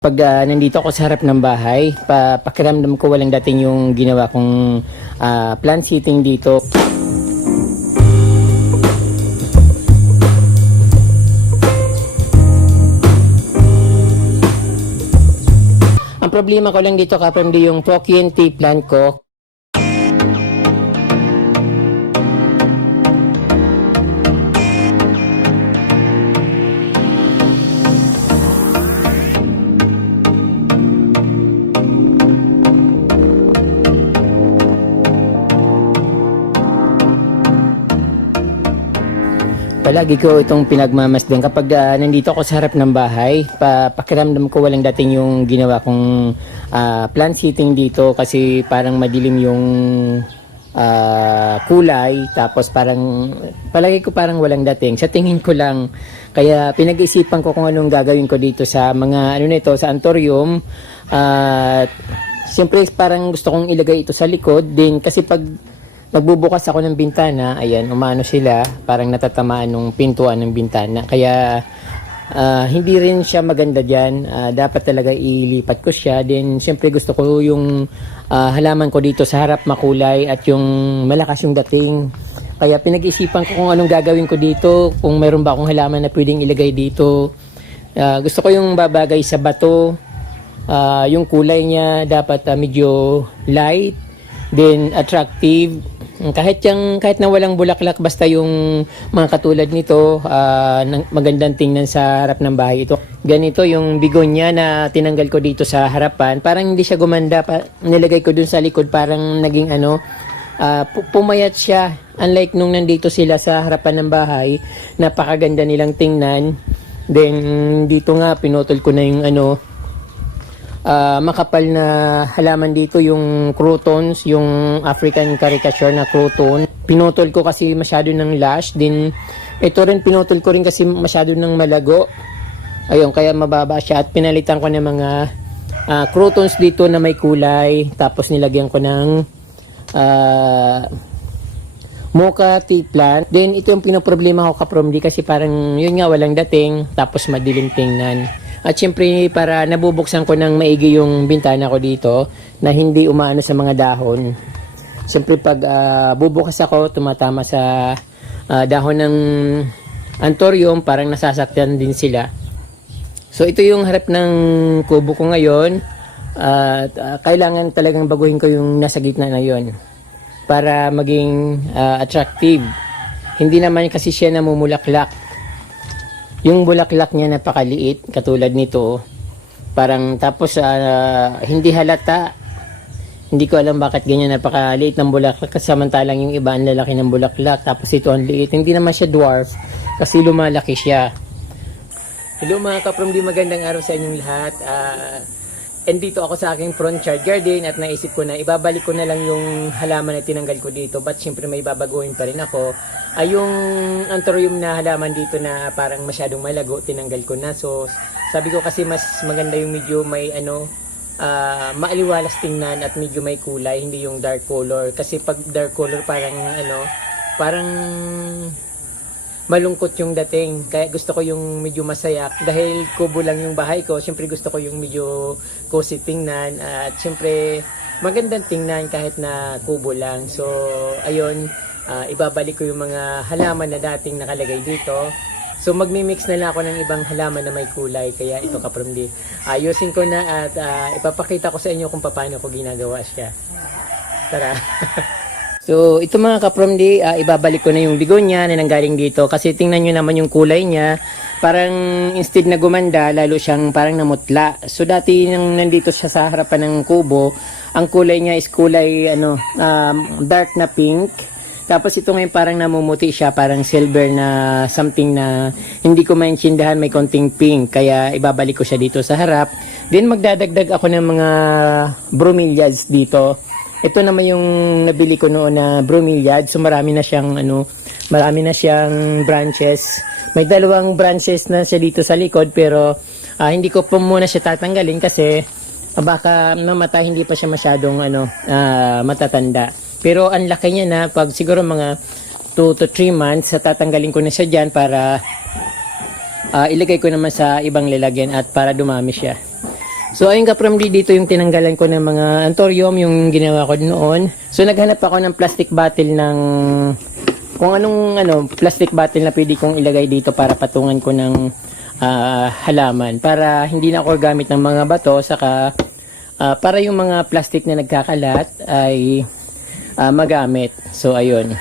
Pag nandito ako sa harap ng bahay, pakiramdam ko walang dating yung ginawa kong plant seating dito. Ang problema ko lang dito kapamdi yung Pokian tea plant ko. Palagi ko itong pinagmamasdan kapag nandito ako sa harap ng bahay, pakiramdam ko walang dating yung ginawa kong plant seating dito kasi parang madilim yung kulay, tapos parang palagi ko parang walang dating sa tingin ko lang. Kaya pinag-isipan ko kung anong gagawin ko dito sa mga sa antorium. Siyempre parang gusto kong ilagay ito sa likod din kasi pag nagbubukas ako ng bintana, ayan, umano sila, parang natatamaan ng pintuan ng bintana. Kaya hindi rin siya maganda dyan. Dapat talaga ilipat ko siya. Then siyempre gusto ko yung halaman ko dito sa harap makulay at yung malakas yung dating. Kaya pinag-isipan ko kung anong gagawin ko dito, kung mayroon ba akong halaman na pwedeng ilagay dito. Gusto ko yung babagay sa bato. Yung kulay niya dapat medyo light, then attractive. Kahit na walang bulaklak, basta yung mga katulad nito, magandang tingnan sa harap ng bahay ito. Ganito yung bigonya na tinanggal ko dito sa harapan. Parang hindi siya gumanda. Nilagay ko dun sa likod, parang naging pumayat siya. Unlike nung nandito sila sa harapan ng bahay, napakaganda nilang tingnan. Then dito nga, pinutol ko na yung makapal na halaman dito, yung crotons, yung African caricature na croton. Pinutol ko kasi masyado ng lash. Din ito rin pinutol ko rin kasi masyado ng malago. Ayun, kaya mababa siya at pinalitan ko ng mga crotons dito na may kulay. Tapos nilagyan ko ng mocha tea plant. Then ito yung pinoproblema ko kapromdi kasi parang yun nga walang dating, tapos madilim tingnan. At syempre para nabubuksan ko ng maigi yung bintana ko dito na hindi umaano sa mga dahon. Syempre pag bubukas ako, tumatama sa dahon ng antorium, parang nasasaktan din sila. So ito yung harap ng kubo ko ngayon. Kailangan talagang baguhin ko yung nasa gitna na yon para maging attractive. Hindi naman kasi siya namumulaklak. Yung bulaklak niya napakaliit, katulad nito. Parang tapos hindi halata. Hindi ko alam bakit ganyan napakaliit ng bulaklak. Samantalang yung iba ang lalaki ng bulaklak. Tapos ito ang liit. Hindi naman siya dwarf kasi lumalaki siya. Hello mga kapromdi, magandang araw sa inyong lahat. Dito ako sa aking front yard garden at naisip ko na ibabalik ko na lang yung halaman na tinanggal ko dito, but syempre may babaguhin pa rin ako. Yung anthurium na halaman dito na parang masyadong malago, tinanggal ko na. So sabi ko kasi mas maganda yung medyo may maaliwalas tingnan at medyo may kulay, hindi yung dark color. Kasi pag dark color parang malungkot yung dating. Kaya gusto ko yung medyo masaya. Dahil kubo lang yung bahay ko, syempre gusto ko yung medyo cozy tingnan. At syempre magandang tingnan kahit na kubo lang. So ayun, ibabalik ko yung mga halaman na dating nakalagay dito. So magmi-mix na lang ako ng ibang halaman na may kulay. Kaya ito kapromdi, ayusin ko na at ipapakita ko sa inyo kung paano ko ginagawa siya. Tara! So ito mga kapromdi, ibabalik ko na yung bigonya na nanggaling dito kasi tingnan nyo naman yung kulay niya, parang instead na gumanda, lalo siyang parang namutla. So dati nang nandito siya sa harapan ng kubo, ang kulay niya is kulay dark na pink. Tapos ito ngayon parang namumuti siya, parang silver na something na hindi ko maintindihan, may konting pink. Kaya ibabalik ko siya dito sa harap. Then magdadagdag ako ng mga bromeliads dito. Ito naman yung nabili ko noon na bromeliad. So marami na siyang branches. May dalawang branches na siya dito sa likod, pero hindi ko po muna siya tatanggalin kasi baka mamatay, hindi pa siya masyadong matatanda. Pero ang laki niya na, pag siguro mga 2 to 3 months, tatanggalin ko na siya dyan para ilagay ko naman sa ibang lalagyan at para dumami siya. So ayun ka from dito yung tinanggalan ko ng mga anthurium, yung ginawa ko noon. So naghanap ako ng plastic bottle ng kung anong plastic bottle na pwede kong ilagay dito para patungan ko ng halaman para hindi na ako gamit ng mga bato, saka para yung mga plastic na nagkakalat ay magamit. So ayun.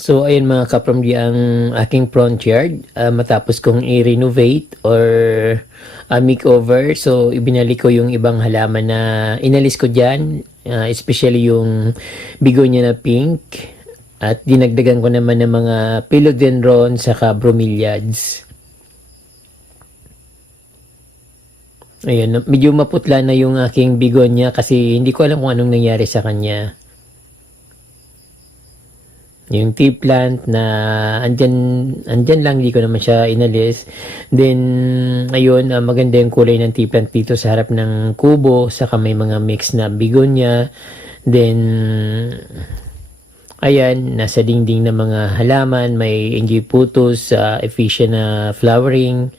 So, ayun mga kapramdi ang aking front yard. Matapos kong i-renovate or makeover. So, ibinalik ko yung ibang halaman na inalis ko dyan. Especially yung bigonia na pink. At dinagdagan ko naman ng mga philodendron saka bromeliads. Ayun, medyo maputla na yung aking bigonia kasi hindi ko alam kung anong nangyari sa kanya. Yung tea plant na andyan lang, hindi ko naman siya inalis. Then, ayun, maganda yung kulay ng tea plant dito sa harap ng kubo. Saka may mga mix na bigonia. Then, ayan, nasa dingding na mga halaman. May Engyputus, efficient na flowering.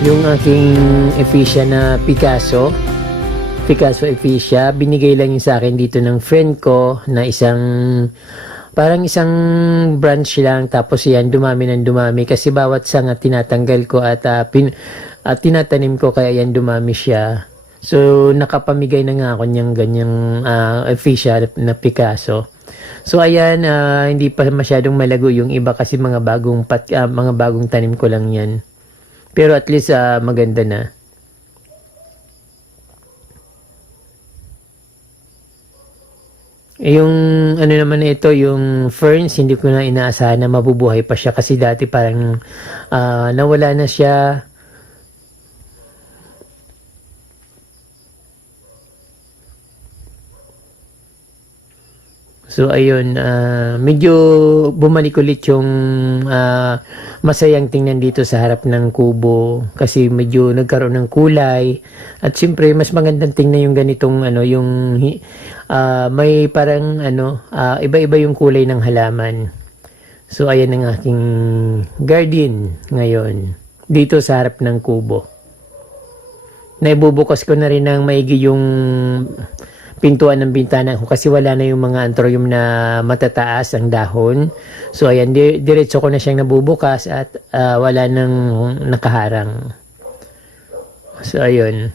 Yung aking ephesia na Picasso ephesia, binigay lang yun sa akin dito ng friend ko na parang isang branch lang, tapos yan dumami ng dumami kasi bawat sanga tinatanggal ko at tinatanim ko, kaya yan dumami siya. So nakapamigay na nga ako niyang ganyang ephesia na Picasso. So ayan, hindi pa masyadong malago yung iba kasi mga bagong tanim ko lang yan. Pero at least maganda na. Yung ano naman na ito, yung ferns, hindi ko na inaasahan na mabubuhay pa siya kasi dati parang nawala na siya. So ayun, medyo bumalik ulit yung masayang tingnan dito sa harap ng kubo kasi medyo nagkaroon ng kulay at siyempre mas magandang tingnan yung ganitong yung may parang iba-iba yung kulay ng halaman. So ayan ang aking garden ngayon dito sa harap ng kubo. Naibubukas ko na rin ng maigi yung pintuan ng bintana ko kasi wala na yung mga anthurium na matataas ang dahon. So ayan, diretso ko na siyang nabubukas at wala nang nakaharang. So ayun.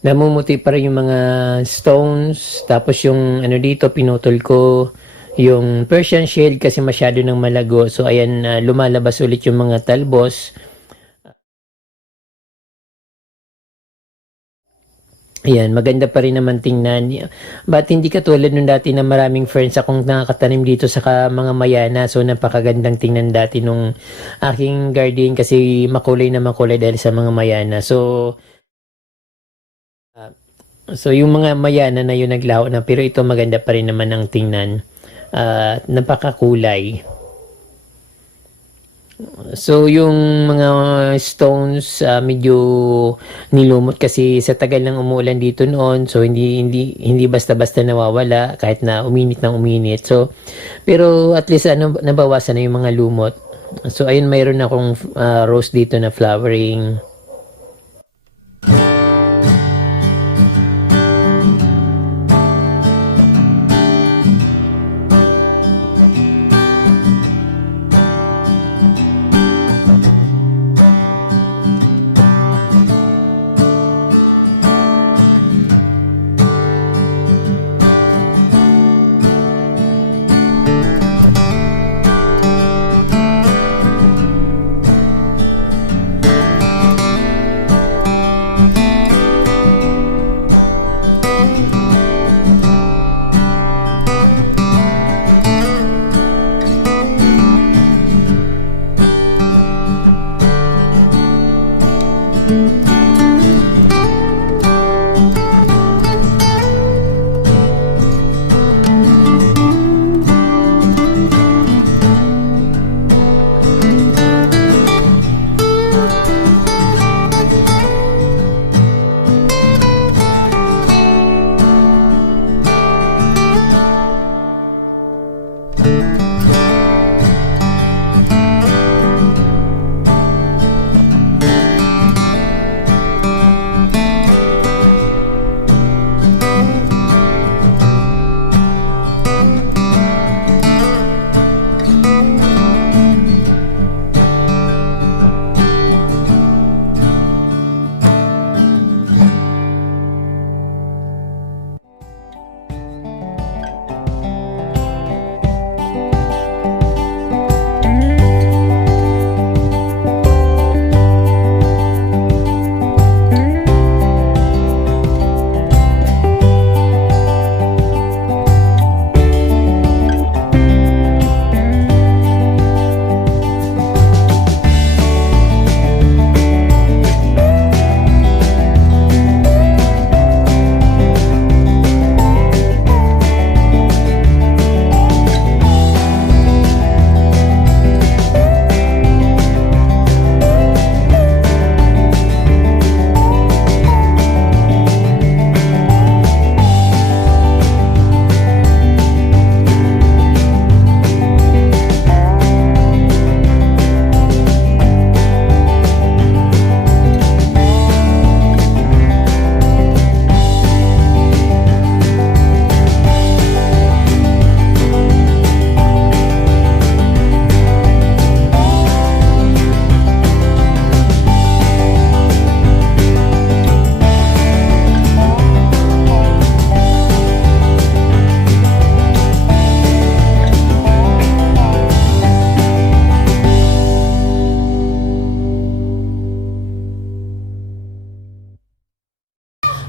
Namumuti pa rin yung mga stones, tapos yung dito pinutol ko yung Persian shade kasi masyado nang malago. So ayan, lumalabas ulit yung mga talbos. Ayan, maganda pa rin naman tingnan. But hindi katulad nung dati na maraming ferns akong nakakatanim dito sa mga mayana. So napakagandang tingnan dati nung aking garden kasi makulay na makulay dahil sa mga mayana. So yung mga mayana na yun naglaho na, pero ito maganda pa rin naman ang tingnan. Napakakulay. So yung mga stones medyo nilumot kasi sa tagal ng umuulan dito noon. So hindi basta-basta nawawala kahit na uminit ng uminit. So pero at least nabawasan na yung mga lumot. So ayun, mayroon akong rose dito na flowering.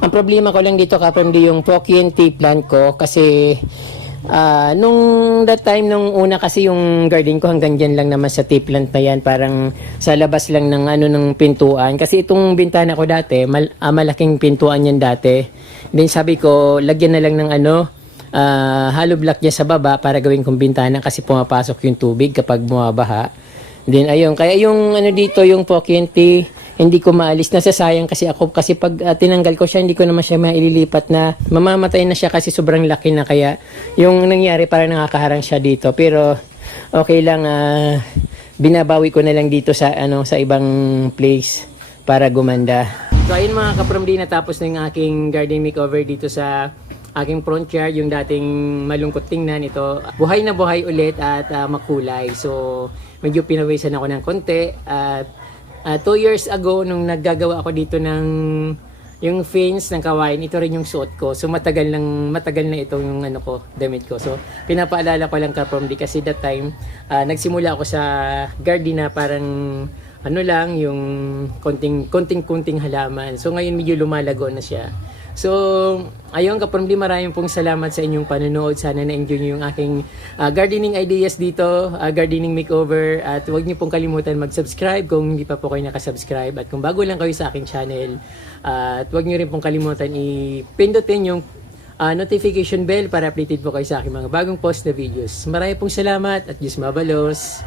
Ang problema ko lang dito kapamdi yung Pocky and tea plant ko kasi nung that time, nung una kasi yung garden ko hanggang dyan lang naman sa tea plant na yan, parang sa labas lang ng ng pintuan. Kasi itong bintana ko dati, malaking pintuan yan dati. Then sabi ko, lagyan na lang ng hollow block niya sa baba para gawin kong bintana kasi pumapasok yung tubig kapag bumabaha. Then ayun, kaya yung dito, yung Pocky and tea, hindi ko maalis. Nasasayang kasi ako kasi pag tinanggal ko siya, hindi ko naman siya maililipat na mamamatay na siya kasi sobrang laki na, kaya yung nangyari parang nakakaharang siya dito. Pero okay lang, binabawi ko na lang dito sa sa ibang place para gumanda. So ayun mga kapromdi, natapos na yung aking garden makeover dito sa aking front yard. Yung dating malungkot tingnan, ito buhay na buhay ulit at makulay. So medyo pinawisan ako ng konti at 2 years ago nung naggagawa ako dito ng yung fence ng kawain, ito rin yung suot ko. So matagal na ito yung damit ko. So pinapaalala ko lang kapromdi kasi that time nagsimula ako sa garden na parang lang yung konting halaman. So ngayon medyo lumalago na siya. So, ayun kapromdi, maraming pong salamat sa inyong panonood. Sana na-enjoy niyo yung aking gardening ideas dito, gardening makeover. At huwag niyo pong kalimutan mag-subscribe kung hindi pa po kayo nakasubscribe. At kung bago lang kayo sa aking channel, at huwag niyo rin pong kalimutan ipindutin yung notification bell para updated po kayo sa aking mga bagong post na videos. Maraming pong salamat at Diyos mabalos!